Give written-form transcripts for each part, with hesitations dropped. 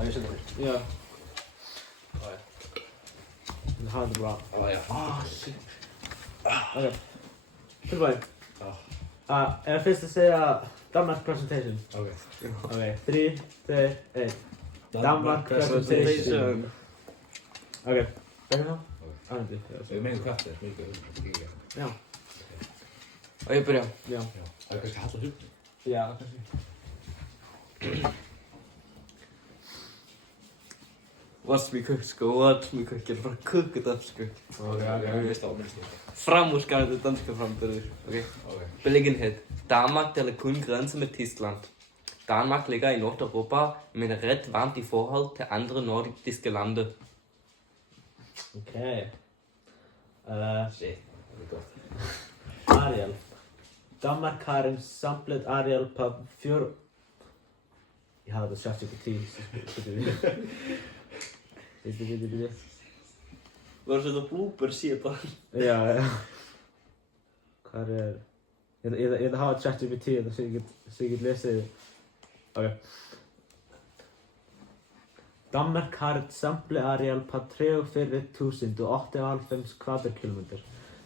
Ja, jag känner det. Ja. Ja. Det här är bra. Ja. Shit. Okej. Tillbaka. Ja. Jag först att säga Danmarks presentation. Okej. Okej, 3, 2, 1. Danmark presentation. Okej. Börjar du? Ja, inte. Jag menar katter. Ja. Ja, jag börjar. Ja. Jag kanske hallar ut. Ja, kanske. Watch me cook, jag är bara kokat upp sko. Jag visste om det. Framåtskridande danska framtider. Okej. Beliggenhed. Danmark deler kun grænse med Tyskland. Danmark ligger i Nordeuropa, men er ret varmt i forhold til andre nordiske lande. Okej. Shit. Det är gott. Areal. Danmark har en samlad areal på 4... Jag hade ChatGPT. Var det så blooper shit då? Ja. Vad är det? Jag har ChatGPT och säkert läser det. Okej. Danmark har ett samlad areal på 43 098 kvadratkilometer.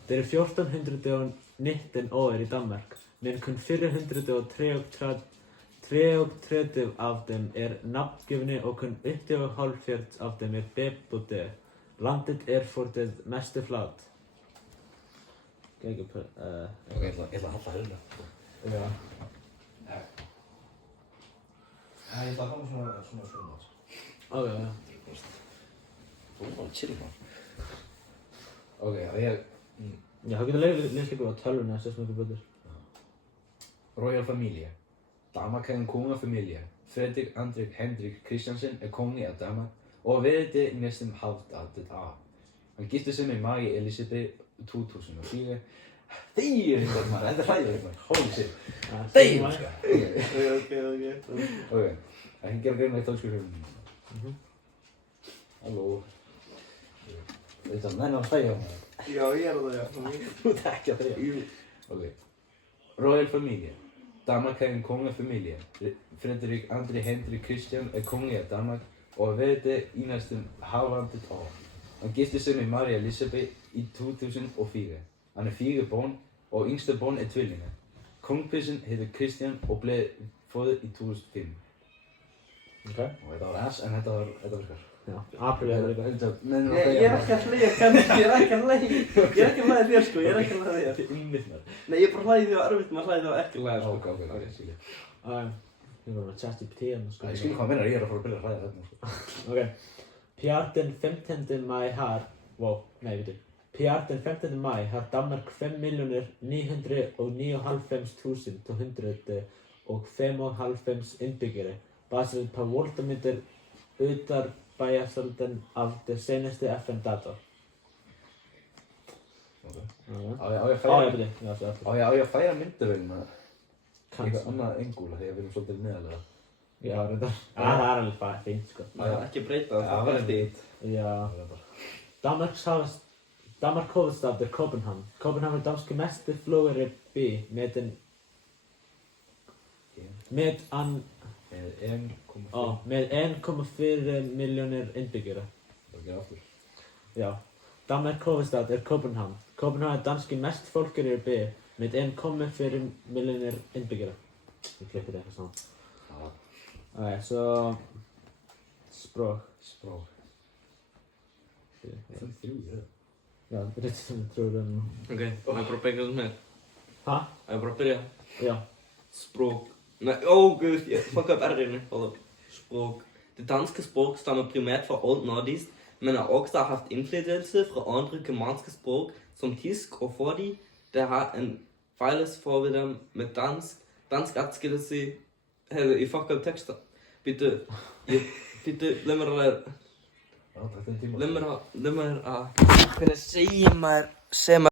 Det är 1419 år i Danmark, men kun 433 av dem är navngivne og kun 78 av dem är bebodde. Landet är för det mesta flat. Okej, jag ætla að halla hérna. Ja. Ég ætla að koma svona mat. Okej, ja. Þú var chilling man. Okej, og ég... Ja, har läst lite på tölvorna så mycket bättre. Royal Familie. Danmark har en kongefamilie. Frederik Andrik Hendrik Christiansen er konge af Danmark, og ved det næsten halvt af det år. Han gifte sig med Marie Elisabeth i 2004. Det er ikke man. Det er fejl, man. Holy shit. Det er måske. Okay. Jeg kan gerne med et film. Hallo. Det er sådan, nej, fejl. Ja, jag gör det. Du tackar för det. Okej. Royal Familie. Danmark har en kongefamilie. Frederik Andre Hendrik Christian er konge af Danmark, og ved det i næsten halvandet år. Han gifte sig med Maria Elisabeth i 2004. Han har 4 børn, og yngste børn er tvillinger. Kongeprinsen hedder Christian og blev født i 2005. Okej. Og þetta var ass, en þetta virkar. Ja. April är det. Ég er ekki að hlæja, ég er ekki að hlæja þér sko, ég er ekki að hlæja þér. Nei, ég er bara að hlæja því að erfitt með að hlæja því að ekki hlæja sko. Ok, skilja. Jag var med ChatGPT och så. Ég skilja hvað minnar, ég er að fara að byrja að hlæja þetta. Okej. PR den 15 maj har... Wow, nej vet du. PR den 15 maj har Danmark 5.995.295 inbyggare, baserat på voltmeter utarbejdelsen av det senaste FN-data. Á ég að færa... Á ég að færa myndavélina eitthvað annað engúla þegar við erum svolítið neðalega. Ja, det är allt bara fint sko. Ekki breyta það, það var fint. Ja. Danmark hovedstad er København. København er danske meste flogere by med 1,4 millioner indbyggere. Ja. Danmark hovedstad er København. København er danske mest folkerige by med 1,4 millioner indbyggere. Vi klipper det sådan. Okay, så språk. Ja, det är det som jag tror det nu. Okej, har jag bara börja med? Ha? Har jag bara börja? Ja. Språk. Nej, åh gud, jeg fucker op R-ene. Hold op. Språk. Det danske sprog stammer primært fra old nordisk, men har også haft indflydelse fra andre germanske sprog som tysk, og fordi det har en fælles forvidder med dansk adskillelse. I fucker op tekster. Bitte, lad mig at... Hvernig segir maður